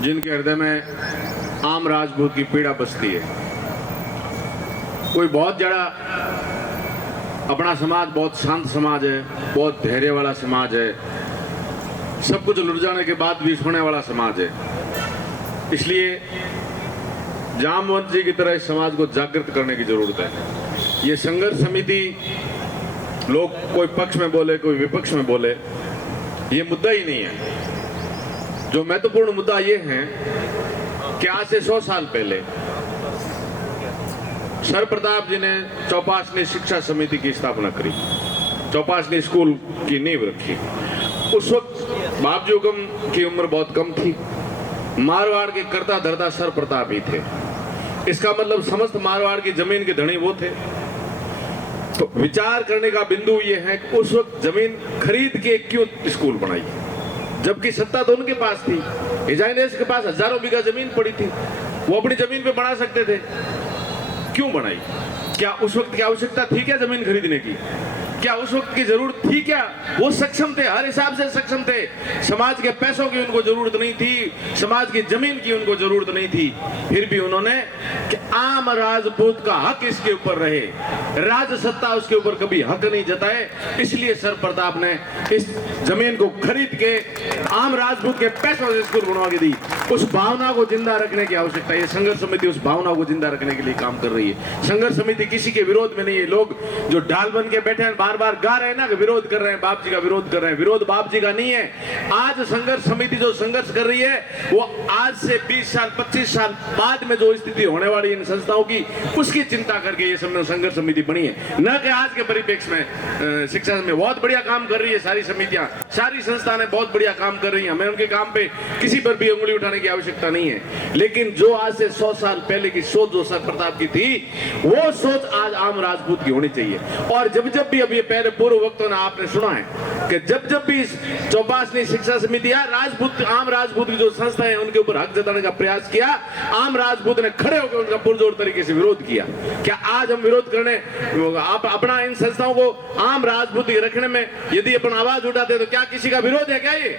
जिनके हृदय में आम राजपूत की पीड़ा बसती है। कोई बहुत जड़ा अपना समाज बहुत शांत समाज है, बहुत धैर्य वाला समाज है, सब कुछ लुट जाने के बाद भी सोने वाला समाज है। इसलिए जामवंत जी की तरह इस समाज को जागृत करने की जरूरत है। ये संघर्ष समिति, लोग कोई पक्ष में बोले कोई विपक्ष में बोले, ये मुद्दा ही नहीं है। जो महत्वपूर्ण मुद्दा ये है कि आज से 100 साल पहले सर प्रताप जी ने चौपासनी शिक्षा समिति की स्थापना करी, चौपासनी स्कूल की नींव रखी। उस वक्त बाबजी हुकम की उम्र बहुत कम थी, मारवाड़ के कर्ता धर्ता सर प्रताप ही थे। इसका मतलब समस्त मारवाड़ की जमीन के धनी वो थे। तो विचार करने का बिंदु ये है कि उस वक्त जमीन खरीद के क्यों स्कूल बनाई, जबकि सत्ता तो उनके पास थी। हिजाइनेस के पास हजारों बीघा जमीन पड़ी थी, वो अपनी जमीन पे बना सकते थे, क्यों बनाई? क्या उस वक्त की आवश्यकता थी क्या जमीन खरीदने की? क्या उस वक्त की जरूरत थी क्या? वो सक्षम थे, हर हिसाब से सक्षम थे। समाज के पैसों की उनको जरूरत नहीं थी, समाज की जमीन की उनको जरूरत नहीं थी। फिर भी उन्होंने कि आम राजपूत का हक इसके ऊपर रहे, राज सत्ता उसके ऊपर कभी हक नहीं जताए, इसलिए सर प्रताप ने इस जमीन को खरीद के आम राजपूत के पैसों से स्कूल बनवा के दी। उस भावना को जिंदा रखने की आवश्यकता है। संघर्ष समिति उस भावना को जिंदा रखने के लिए काम कर रही है। संघर्ष समिति किसी के विरोध में नहीं है। लोग जो ढाल बन के बैठे हैं, बार बार गा रहे हैं ना कि विरोध कर रहे हैं, बाप जी का विरोध कर रहे हैं। विरोध बाप जी का नहीं है। आज संघर्ष समिति जो संघर्ष कर रही है, वो आज से 20 साल 25 साल बाद में जो स्थिति होने वाली इन संस्थाओं की, उसकी चिंता करके ये संघर्ष समिति बनी है, न कि आज के परिप्रेक्ष्य में। शिक्षा में बहुत बढ़िया काम कर रही है सारी समितियां, सारी संस्थाएं बहुत बढ़िया काम कर रही हैं। हमें उनके काम पे किसी पर भी उंगली उठाने की आवश्यकता नहीं है। लेकिन जो आज से 100 साल पहले की सोच जो सर प्रताप की थी, वो सोच आज आम राजपूत की होनी चाहिए। और जब जब भी, अब ये पहले पूर्व वक्तों ने आपने सुना है कि जब जब भी चौपासनी शिक्षा समिति या राजपूत, आम राजपूत की जो संस्था है, उनके ऊपर हक जताने का प्रयास किया, आम राजपूत ने खड़े होकर उनका पुरजोर तरीके से विरोध किया। क्या आज हम विरोध करने, आप अपना इन संस्थाओं को आम राजपूत रखने में यदि अपन आवाज उठाते तो क्या किसी का विरोध है क्या? ये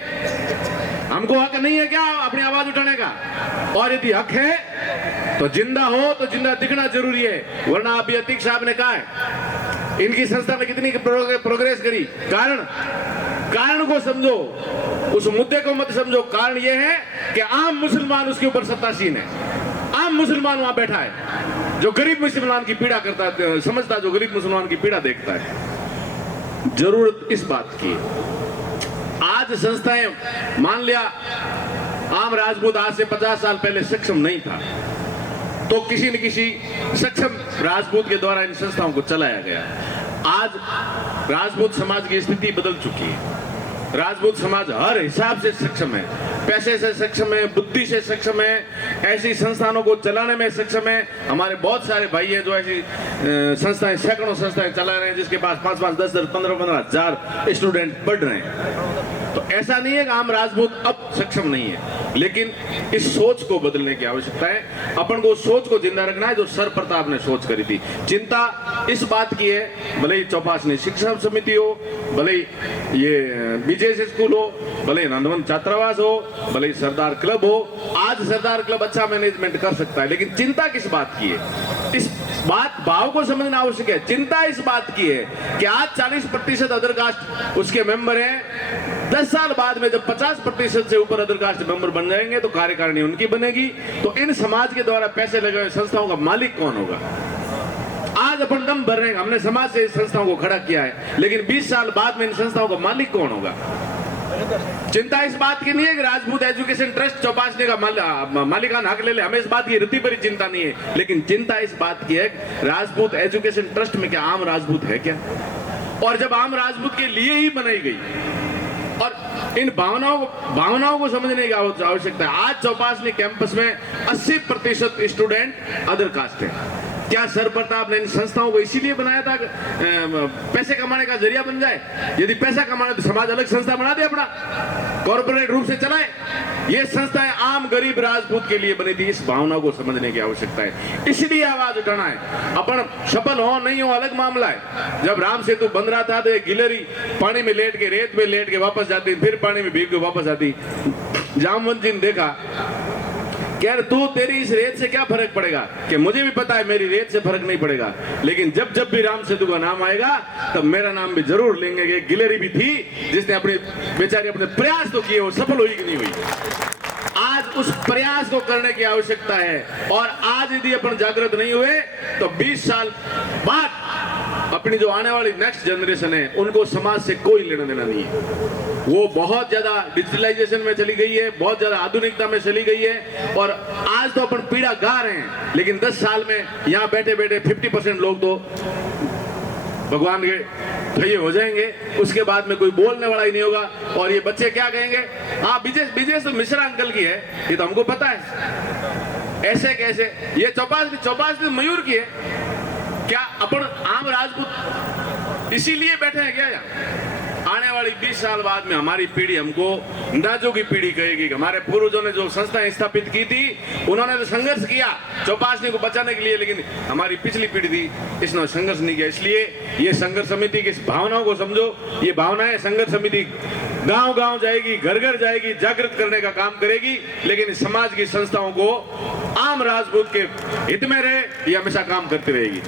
हमको हक नहीं है क्या अपनी आवाज उठाने का? और यदि हक है तो जिंदा हो तो जिंदा दिखना जरूरी है, वरना अभी अतीक साहब ने कहा है इनकी संस्था ने कितनी प्रोग्रेस करी। कारण को समझो, उस मुद्दे को मत समझो। कारण यह है कि आम मुसलमान उसके ऊपर सत्तासीन है, आम मुसलमान वहां बैठा है जो गरीब मुसलमान की पीड़ा करता है, समझता है, जो गरीब मुसलमान की पीड़ा देखता है। जरूरत इस बात की, आज संस्थाएं, मान लिया आम राजपूत आज से 50 साल पहले सक्षम नहीं था, तो किसी न किसी सक्षम राजपूत के द्वारा इन संस्थाओं को चलाया गया। आज राजपूत समाज की स्थिति बदल चुकी है। राजपूत समाज हर हिसाब से सक्षम है, पैसे से सक्षम है, बुद्धि से सक्षम है, ऐसी संस्थानों को चलाने में सक्षम है। हमारे बहुत सारे भाई हैं जो ऐसी संस्थाएं, सैकड़ों संस्थाएं चला रहे हैं, जिसके पास 5-5, 10-10, 15-15 हजार स्टूडेंट पढ़ रहे हैं। तो ऐसा नहीं है कि आम राजपूत अब सक्षम नहीं है, लेकिन इस सोच को बदलने की आवश्यकता है। अपन को सोच को जिंदा रखना है जो सर प्रताप ने सोच करी थी। चिंता इस बात की है, भले ही चौपासनी शिक्षा समिति हो, भले ही ये बीजेएस स्कूल हो, भले ही नंदवन छात्रावास हो, भले ही सरदार क्लब हो। आज सरदार क्लब अच्छा मैनेजमेंट कर सकता है, लेकिन चिंता किस बात की है? इस बात भाव को समझना आवश्यक है। चिंता इस बात की है कि आज 40% अदर कास्ट उसके मेंबर हैं, 10 साल बाद में जब 50% से ऊपर अदर कास्ट मेंबर बन जाएंगे तो कार्यकारिणी उनकी बनेगी। तो इन समाज के द्वारा पैसे लगे हुए संस्थाओं का मालिक कौन होगा? आज अपन दम भर रहे हैं, हमने समाज से इस संस्थाओं को खड़ा किया है, लेकिन 20 साल बाद में इन संस्थाओं का मालिक कौन होगा? चिंता इस बात की नहीं है कि राजपूत एजुकेशन ट्रस्ट चौपासने का मालिकाना हक ले ले, हमें इस बात की रत्ती भरी चिंता नहीं है। लेकिन चिंता इस बात की है राजपूत एजुकेशन ट्रस्ट में क्या आम राजपूत है क्या? और जब आम राजपूत के लिए ही बनाई गई, और इन भावनाओं को समझने की आवश्यकता है। आज चौपासनी कैंपस में 80% स्टूडेंट अदर कास्ट है। क्या सर प्रताप ने इन संस्थाओं को इसीलिए बनाया था पैसे कमाने का जरिया बन जाए? यदि पैसा कमाने तो समाज अलग संस्था बना दे, अपना कॉर्पोरेट रूप से चलाए। ये संस्थाएं आम गरीब राजपूत के लिए बनी थी। इस भावना को समझने की आवश्यकता है, इसलिए आवाज उठाना है। अपन सफल हो नहीं हो अलग मामला है। जब राम सेतु बन रहा था तो एक गिलहरी पानी में लेट के, रेत में लेट के वापस जाती, फिर पानी में भीग के वापस आती। जामवंत जी ने देखा कि यार तू तेरी इस रेत से क्या फर्क पड़ेगा, कि मुझे भी पता है मेरी रेत से फर्क नहीं पड़ेगा, लेकिन जब जब भी राम सेतु का नाम आएगा तब मेरा नाम भी जरूर लेंगे। कि गिलहरी भी थी जिसने अपने बेचारे अपने प्रयास तो किए, वो सफल हुई कि नहीं हुई। आज उस प्रयास को करने की आवश्यकता है, और आज यदि अपन जागृत नहीं हुए तो 20 साल बाद अपनी जो आने वाली नेक्स्ट जनरेशन है उनको समाज से कोई लेना देना नहीं है। वो बहुत ज्यादा डिजिटलाइजेशन में चली गई है, बहुत ज्यादा आधुनिकता में चली गई है, और आज तो अपन पीड़ा गा रहे हैं, लेकिन 10 साल में यहाँ बैठे बैठे 50% लोग तो भगवान के भैया हो जाएंगे, उसके बाद में कोई बोलने वाला ही नहीं होगा। और ये बच्चे क्या कहेंगे, हाँ बिजनेस तो मिश्रा अंकल की है, ये तो हमको पता है। ऐसे कैसे, ये चौपास मयूर की है क्या? अपन आम राजपूत इसीलिए बैठे हैं क्या यहाँ? आने वाली 20 साल बाद में हमारी पीढ़ी हमको नाजों की पीढ़ी कहेगी कि हमारे पूर्वजों ने जो संस्थाएं स्थापित की थी उन्होंने तो संघर्ष किया चौपासनी को बचाने के लिए, लेकिन हमारी पिछली पीढ़ी थी इसने संघर्ष नहीं किया। इसलिए ये संघर्ष समिति की भावनाओं को समझो, ये भावनाएं संघर्ष समिति गांव गांव जाएगी, घर घर जाएगी, जागृत करने का काम करेगी, लेकिन समाज की संस्थाओं को आम राजपूत के हित में रहे, ये हमेशा काम करती रहेगी।